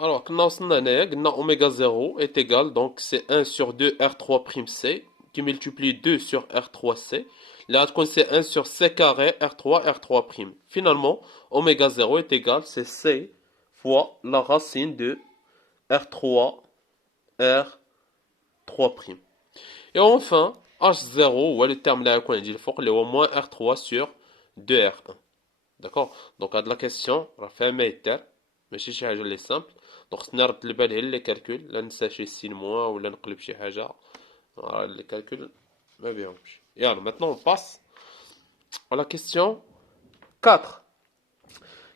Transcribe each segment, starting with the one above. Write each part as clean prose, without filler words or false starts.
Alors, كنا وصلنا هنايا قلنا oméga 0 est égal, donc c'est 1 sur 2 R3'C qui multiplie 2 sur R3C. Là, c'est 1 sur C carré R3 R3'. Finalement, oméga 0 est égal, c'est C fois la racine de R3 R3'. Et enfin, H0, ou le terme là qu'on a dit le fort, il est au moins R3 sur 2R1. D'accord. Donc, à de la question, on va faire un mètre, mais c'est chose اللي simple. Donc, نرد البال على les calculs, لا ننسى شي سين موان ولا نقلب شي حاجة. Les calculs, ما بيهمش. Et alors, maintenant, on passe à la question 4.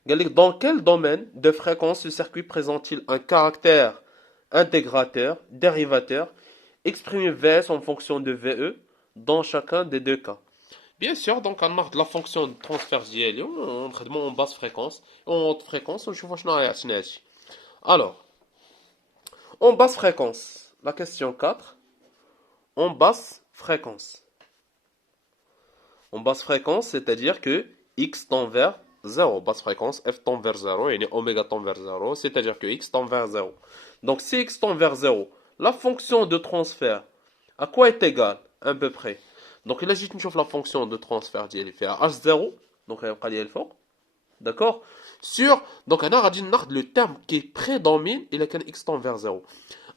قال لك, dans quel domaine de fréquence le circuit présente-t-il un caractère intégrateur, dérivateur, exprimé Vs en fonction de Ve dans chacun des deux cas? Bien sûr, donc on a la fonction de transfert ديالي ونخدمو en basse fréquence en haute fréquence ونشوفو شنو عطينا هادشي. Alors, en basse fréquence, la question 4, en basse fréquence. En basse fréquence, c'est-à-dire que x tend vers 0. Basse fréquence, f tend vers 0 et oméga tend vers 0, c'est-à-dire que x tend vers 0. Donc si x tend vers 0, la fonction de transfert, à quoi est égale à peu près? Donc là, je chauffe la fonction de transfert ديالي فيها h0, donc غيبقى لي الفوق, d'accord? Sur, donc on a dit le terme qui prédomine, il est x tend vers 0.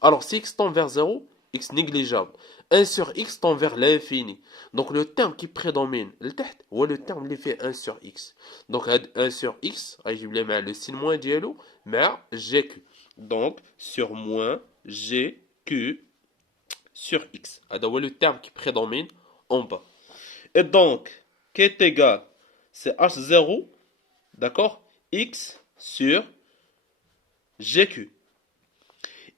Alors si x tend vers 0, x négligeable. 1 sur x tend vers l'infini. Donc le terme qui prédomine, le terme qui fait 1 sur x. Donc 1 sur x, je vais le signe moins dialo, mais gq. Donc sur moins gq sur x. C'est le terme qui prédomine en bas. Et donc, qui est égal, c'est h0, d'accord, x sur gq.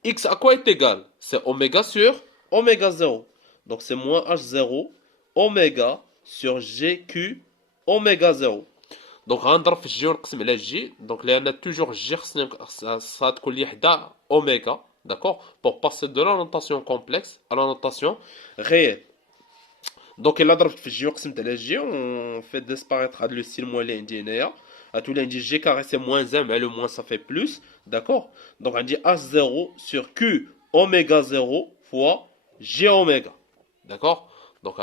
X à quoi est égal? C'est oméga sur oméga 0. Donc c'est moins h0 oméga sur gq oméga 0. Donc غنضرب في الجي ونقسم على الجي. Donc لان toujours G ça تكون لي حدا oméga, d'accord, pour passer de la notation complexe à la notation réelle. Donc il a ضربت في الجي وقسمت على الجي, on fait disparaître le signe moins اللي عندي هنايا. À tout l'indice g carré c'est moins 1, mais le moins ça fait plus. D'accord? Donc on dit h0 sur q oméga 0 fois g oméga. D'accord? Donc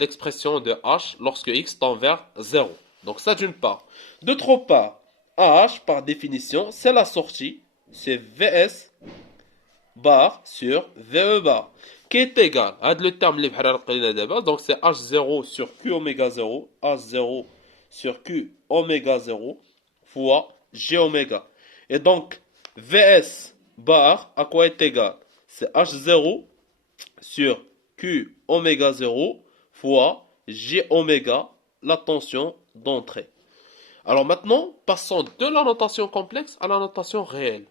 l'expression de h lorsque x tend vers 0. Donc ça d'une part. D'autre part, h par définition c'est la sortie. C'est vs bar sur ve bar. Qui est égal à le terme donc c'est h0 sur q oméga 0. h0 sur q oméga 0 fois g oméga. Et donc, Vs bar à quoi est égal? C'est H0 sur q oméga 0 fois g oméga, la tension d'entrée. Alors maintenant, passons de la notation complexe à la notation réelle.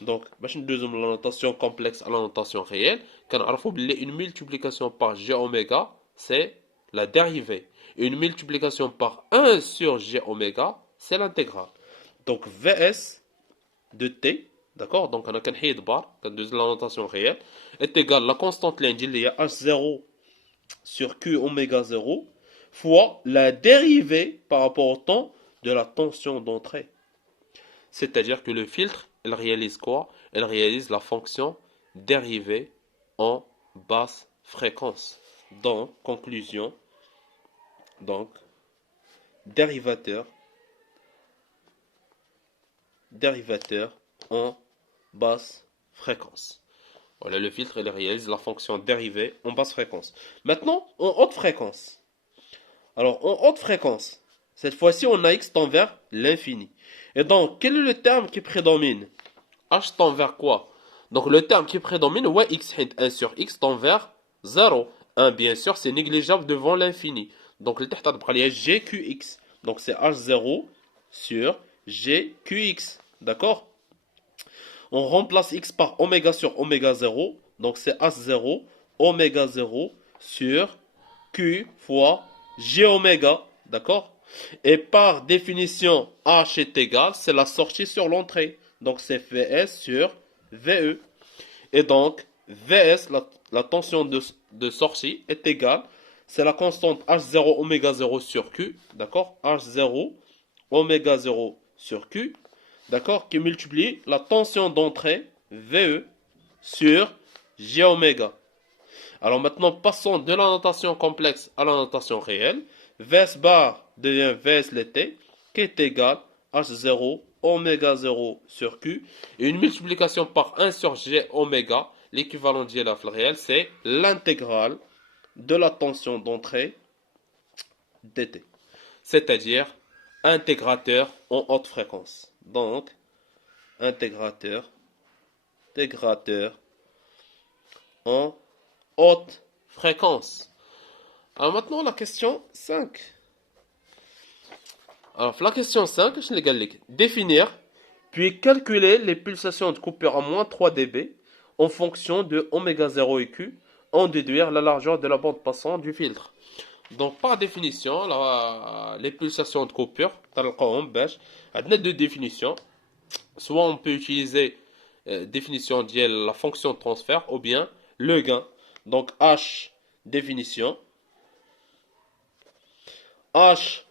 Donc, باش ندوزو من la notation complexe à la notation réelle, كنعرفوا بلي une multiplication par g oméga, c'est la dérivée. Une multiplication par 1 sur g oméga, c'est l'intégrale. Donc Vs de t, d'accord, donc on a كنحيد bar, كندوز la notation réelle, est égal la constante اللي عندي اللي هي h0 sur q oméga 0 fois la dérivée par rapport au temps de la tension d'entrée. C'est-à-dire que le filtre, il réalise quoi? Il réalise la fonction dérivée en basse fréquence. Donc, conclusion, donc, dérivateur en basse fréquence. Voilà, le filtre, il réalise la fonction dérivée en basse fréquence. Maintenant, en haute fréquence. Alors, en haute fréquence, cette fois-ci, on a x tend vers l'infini. Et donc, quel est le terme qui prédomine? H tend vers quoi? Donc, le terme qui prédomine, ouais, x hint 1 sur x tend vers 0. 1, bien sûr, c'est négligeable devant l'infini. Donc, le texte a gqx. Donc, c'est h0 sur gqx. D'accord? On remplace x par oméga sur oméga 0. Donc, c'est h0 oméga 0 sur q fois g oméga. D'accord? Et par définition, h est égal, c'est la sortie sur l'entrée. Donc, c'est Vs sur Ve. Et donc, Vs, la tension de sortie, est égale, c'est la constante h0 oméga 0 sur q. D'accord? H0 oméga 0 sur q. d'accord, qui multiplie la tension d'entrée VE sur J oméga. Alors maintenant, passons de la notation complexe à la notation réelle. Vs bar devient Vs l'été, qui est égal H0 oméga 0 sur Q. Et une multiplication par 1 sur G oméga, l'équivalent de GLF réel, c'est l'intégrale de la tension d'entrée dt. C'est-à-dire intégrateur en haute fréquence. Donc, intégrateur en haute fréquence. Alors maintenant, la question 5. Alors, la question 5, je l'ai définir, puis calculer les pulsations de coupure à moins 3 dB en fonction de oméga 0 et Q, en déduire la largeur de la bande passante du filtre. Donc, par définition, les pulsations de coupure, on a deux définitions. Soit on peut utiliser définition de la fonction de transfert, ou bien le gain. Donc, H, définition. H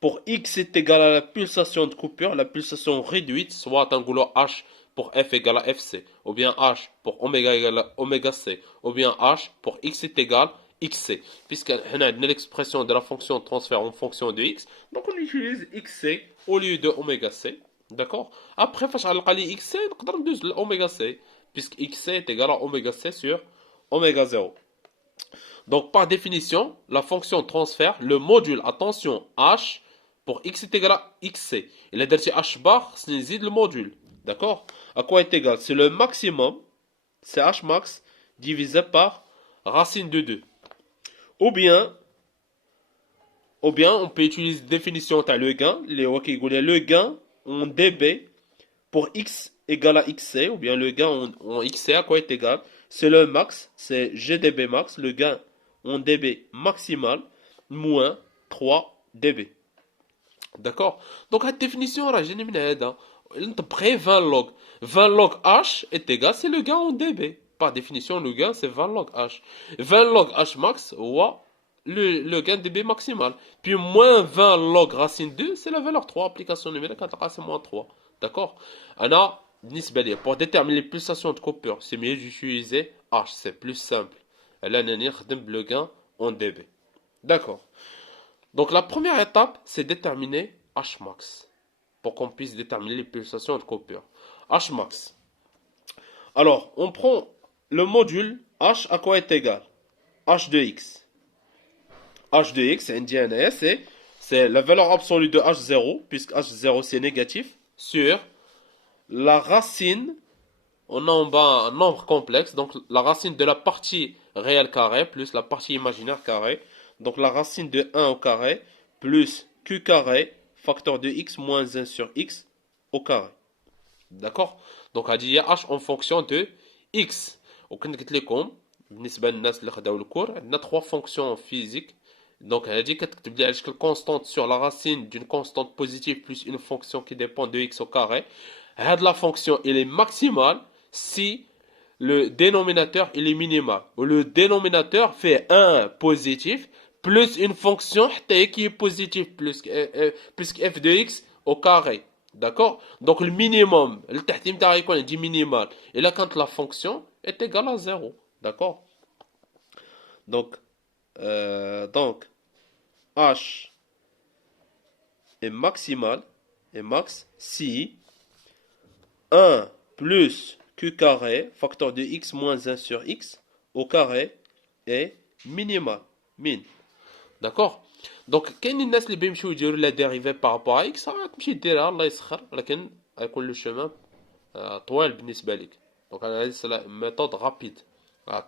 pour x est égal à la pulsation de coupure, la pulsation réduite, soit un goulot H pour F égale à FC, ou bien H pour oméga égale à oméga C, ou bien H pour x est égal à XC. Puisqu'on a l'expression de la fonction de transfert en fonction de x, donc on utilise XC au lieu de oméga C. D'accord? Après, فاش غنلقى لي XC, نقدر ندوز l'oméga C, puisque XC est égal à oméga C sur oméga 0. Donc, par définition, la fonction de transfert, le module, attention, H, pour x est égal à xc. Il a dit h bar, c'est le module. D'accord? À quoi est égal? C'est le maximum, c'est h max, divisé par racine de 2. Ou bien, on peut utiliser définition, tu as le gain, le gain en dB pour x égale à xc, ou bien le gain en xc, à quoi est égal? C'est le max, c'est gdB max, le gain en dB maximal, moins 3 dB. D'accord? Donc la définition, là, j'ai mis près 20 log. 20 log H est égal, c'est le gain en dB. Par définition, le gain, c'est 20 log H. 20 log H max, ou le gain dB maximal. Puis moins 20 log racine 2, c'est la valeur 3. Application numérique, c'est moins 3. D'accord? Alors, pour déterminer les pulsations de coupure, c'est mieux d'utiliser H. C'est plus simple. Là, le gain en dB. D'accord. Donc la première étape, c'est déterminer Hmax pour qu'on puisse déterminer les pulsations de coupure. Hmax. Alors, on prend le module H à quoi est égal? H de x. H de x, c'est un DNA, c'est la valeur absolue de H0, puisque H0 c'est négatif, sur la racine, on a en bas un nombre complexe, donc la racine de la partie réelle carré plus la partie imaginaire carré. Donc la racine de 1 au carré plus q carré facteur de x moins 1 sur x au carré. D'accord? Donc on dit h en fonction de x. وكنت قلت لكم بالنسبه للناس اللي خداو الكور عندنا 3 fonctions physiques. Donc هذه كتكتب لي على شكل constante sur la racine d'une constante positive plus une fonction qui dépend de x au carré. هاد la fonction elle est maximale si le dénominateur il est minimal. Ou le dénominateur fait 1 positif plus une fonction qui est positive plus f de x au carré. D'accord? Donc le minimum, le tahtim tarikon dit minimal. Et là quand la fonction est égale à 0. D'accord? Donc h est maximal, est max si 1 plus q carré, facteur de x moins 1 sur x au carré est minimal. Min. D'accord? Donc, كاين الناس اللي بيمشيو يديروا لا ديريفي par rapport à x تمشي ديرها الله يسخر ولكن غيكون لو شومان طوال بالنسبه لك. دونك هذه سي ميثود رابيد.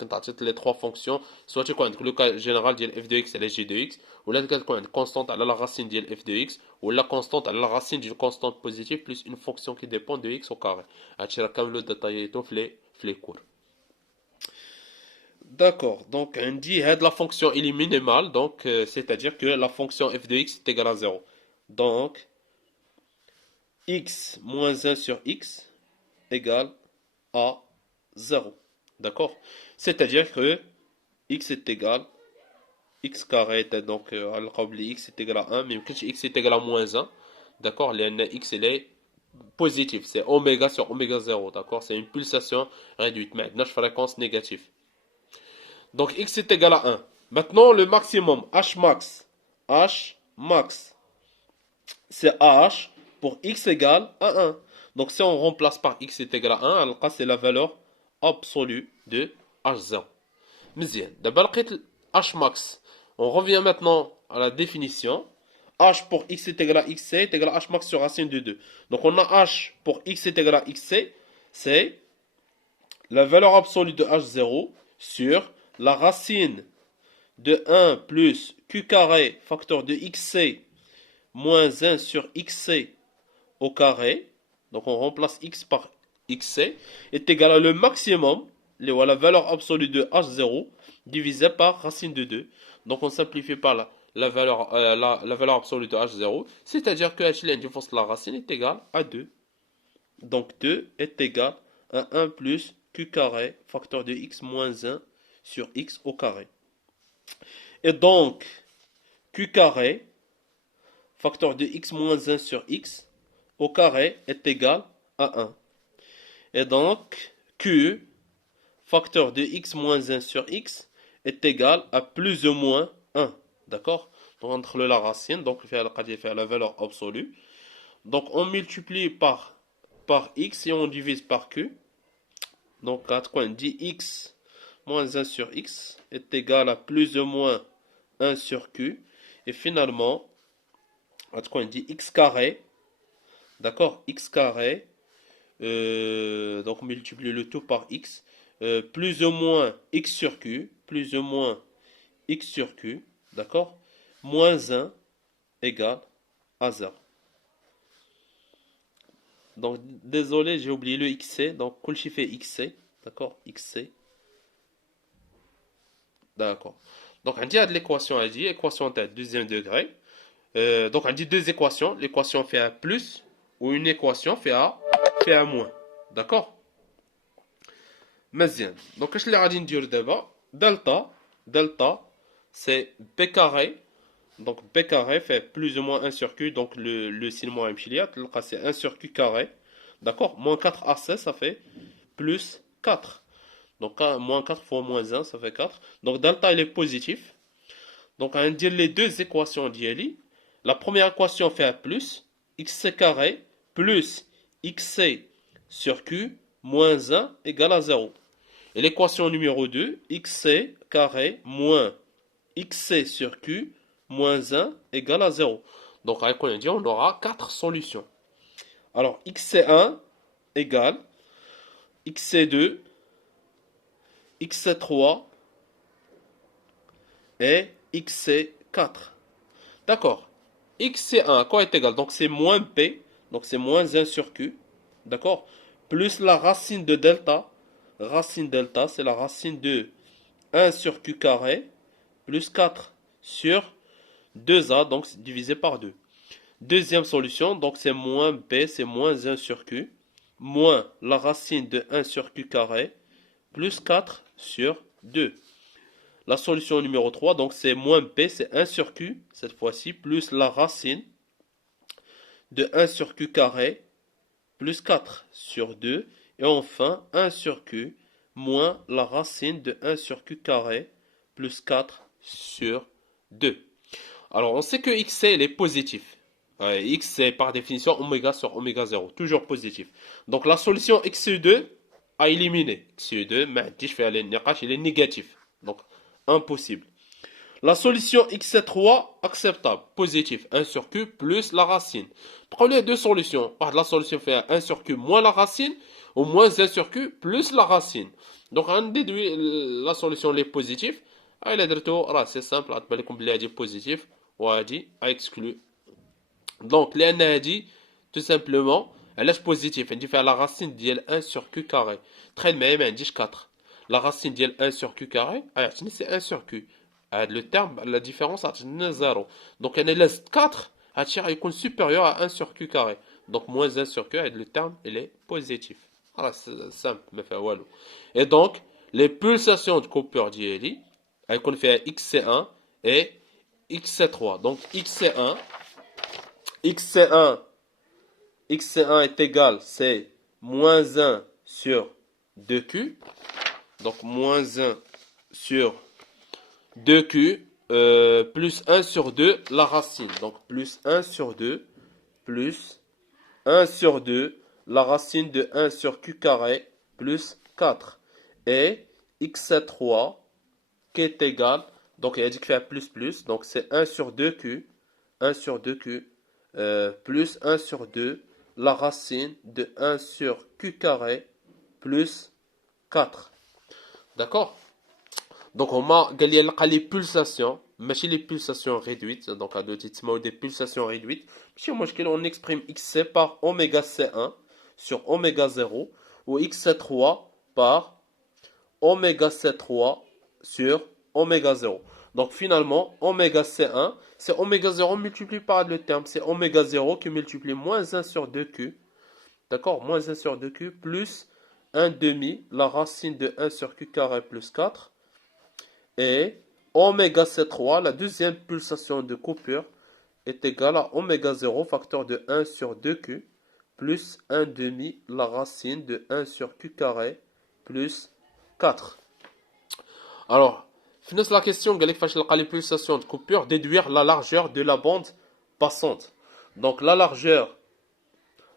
كنت عطيت لي 3 فونكسيون سواء تيكون عندك لو كا جينيرال ديال اف دو اكس على جي دو اكس ولا كتكون عندك كونستانت على لا راسين ديال اف دو اكس ولا كونستانت على لا راسين ديال كونستانت بوزيتيف بلس اون فونكسيون كي ديبون دو اكس او كاري. هادشي راه كامل ديتاييتو في لي كور. D'accord, donc on dit que la fonction est minimale, donc c'est-à-dire que la fonction f de x est égale à 0. Donc x moins 1 sur x égale à 0. D'accord? C'est-à-dire que x est égal, x carré est donc, x est égal à 1, mais x est égal à moins 1. D'accord? X est positif. C'est oméga sur oméga 0. D'accord? C'est une pulsation réduite. Mais notre fréquence négative. Donc x est égal à 1. Maintenant, le maximum, H max. H max, c'est H pour x égale à 1. Donc si on remplace par x est égal à 1, alors c'est la valeur absolue de H0. مزيان. d'abord لقيت H max. On revient maintenant à la définition. H pour x est égal à xc est égal à H max sur racine de 2. Donc on a H pour x est égal à xc, c'est la valeur absolue de H0 sur la racine de 1 plus q carré facteur de xc moins 1 sur xc au carré. Donc on remplace x par xc est égal à le maximum, la valeur absolue de H0 divisé par racine de 2. Donc on simplifie par la valeur absolue de H0, c'est-à-dire que H l'indifférence de la racine est égal à 2. Donc 2 est égal à 1 plus q carré facteur de x moins 1 sur x au carré. Et donc q carré facteur de x moins 1 sur x au carré est égal à 1. Et donc q facteur de x moins 1 sur x est égal à plus ou moins 1. D'accord? Donc entre la racine, donc faire la valeur absolue. Donc on multiplie par x et on divise par q. Donc on dit x moins 1 sur x est égal à plus ou moins 1 sur q. Et finalement, on dit x carré. D'accord? X carré. Donc on multiplie le tout par x. Plus ou moins x sur q. Plus ou moins x sur q. D'accord? Moins 1 égale à 0. Donc désolé, j'ai oublié le xc. Donc كل شيء fait xc. D'accord? xc. D'accord. Donc on dit à l'équation à dire, équation de deuxième degré. Donc on dit deux équations. L'équation fait un plus ou une équation fait un moins. D'accord? مزيان. Donc je l'ai غادي ندير دابا delta c'est b carré. Donc b carré fait plus ou moins 1 sur q. Donc le signe moins imchiliat, c'est 1 sur q carré. D'accord? Moins 4 AC, ça fait plus 4. Donc moins 4 fois moins 1, ça fait 4. Donc delta il est positif. Donc on va dire les deux équations d'ILI. La première équation fait un plus, xc carré plus xc sur q moins 1 égale à 0. Et l'équation numéro 2, xc carré moins xc sur q moins 1 égale à 0. Donc avec on dit, on aura 4 solutions. Alors xc1 égale xc2, xc3 et xc4. D'accord. xc1 à quoi est égal? Donc c'est moins p, donc c'est moins 1 sur q. D'accord? Plus la racine de delta. Racine delta, c'est la racine de 1 sur q carré plus 4 sur 2a, donc divisé par 2. Deuxième solution, donc c'est moins b, c'est moins 1 sur q, moins la racine de 1 sur q carré plus 4 sur 2. La solution numéro 3, donc c'est moins p, c'est 1 sur q, cette fois-ci, plus la racine de 1 sur q carré plus 4 sur 2. Et enfin, 1 sur q moins la racine de 1 sur q carré plus 4 sur 2. Alors, on sait que xc est positif. X c'est par définition oméga sur oméga 0, toujours positif. Donc la solution xe2 à éliminer. xe2, il est négatif. Donc impossible. La solution x3 acceptable, positif, 1 sur q plus la racine. Prenez deux solutions. La solution fait 1 sur q moins la racine ou moins 1 sur q plus la racine. Donc on déduit la solution est positive. C'est simple, on positif ou à exclu. Donc les a dit tout simplement elle positif, on dit faire la racine de 1 sur q carré. Très bien, on dit 4. La racine de 1 sur q carré, c'est 1 sur q. Le terme, la différence est 0. Donc on laisse 4, est supérieur à 1 sur q carré. Donc moins 1 sur q, le terme il est positif. C'est simple, mais fait walou. Et donc les pulsations de Cooper d'ILI, on fait xc1 et xc3. Donc xc1, xc1 est égal, c'est moins 1 sur 2q. Donc moins 1 sur 2q plus 1 sur 2, la racine. Donc plus 1 sur 2 plus 1 sur 2, la racine de 1 sur q carré plus 4. Et x3 qui est égal, donc il a dit qu'il fait plus, donc c'est 1 sur 2q, 1 sur 2q, plus 1 sur 2, la racine de 1 sur q carré plus 4. D'accord? Donc on m'a gagné les pulsations, mais chez les pulsations réduites, donc à deux titres, des pulsations réduites, chez moi on exprime xc par oméga c1 sur oméga 0 ou x3 par oméga c3 sur oméga 0. Donc finalement, oméga c1, c'est oméga 0 multiplié par le terme, c'est oméga 0 qui multiplie moins 1 sur 2q, d'accord, moins 1 sur 2q plus 1 demi, la racine de 1 sur q carré plus 4. Et oméga C3, la deuxième pulsation de coupure, est égale à oméga 0 facteur de 1 sur 2q plus 1 demi la racine de 1 sur q carré plus 4. Alors, finisse la question, قال لك فاش نلقى les pulsations de coupure, déduire la largeur de la bande passante. Donc la largeur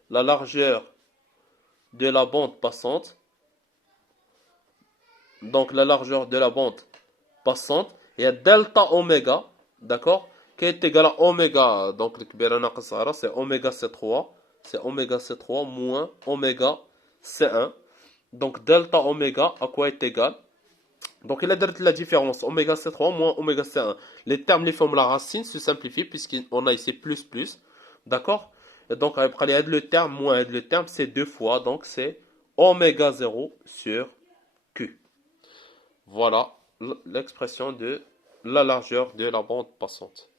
de la bande passante, donc la largeur de la bande passante, il y a delta oméga, d'accord, qui est égal à oméga, donc le كبيرة ناقص صغيرة, c'est oméga C3, c'est oméga C3 moins oméga C1. Donc delta oméga à quoi est égal? Donc il a dit la différence, oméga C3 moins oméga C1. Les termes, les formes, la racine se simplifient puisqu'on a ici plus, d'accord? Et donc après il y a le terme moins le terme, c'est deux fois, donc c'est oméga 0 sur Q. Voilà l'expression de la largeur de la bande passante.